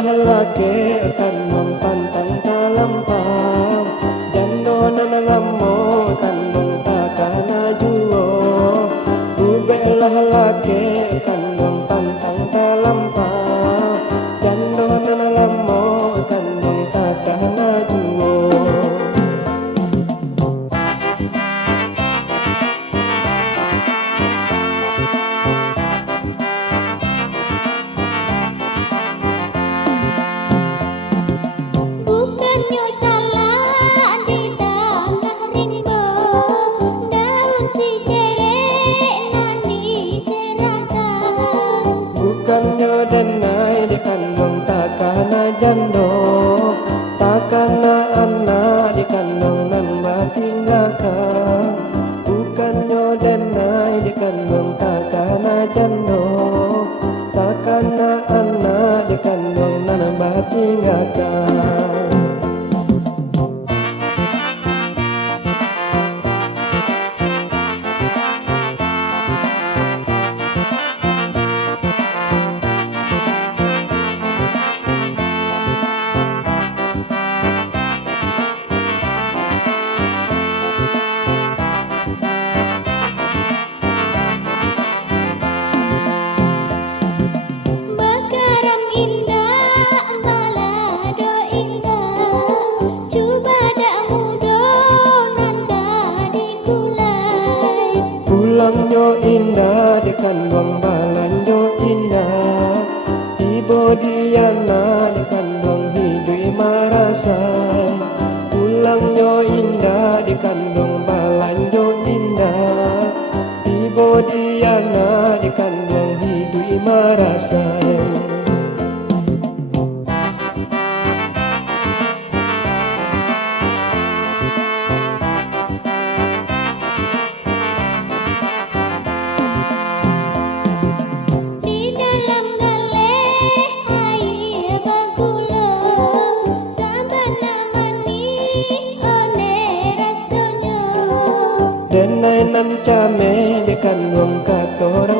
Laki akan mempantang talampam jando nanalamo kandung takana juo ubelah laki akan mempantang talampam jando nanalamo kandung takana juo Bukannya denai di kandung takana jando takana anak di kandung nambah tinggalkan bukannya denai di kandung takana jando takana anak di kandung nambah tinggalkan. Pulangnya indah di kandung balanjo indah Ibu Diana di kandung hidui marasai Pulangnya indah di kandung balanjo indah Ibu Diana di kandung hidui marasai. Denai nan came di kandung katorang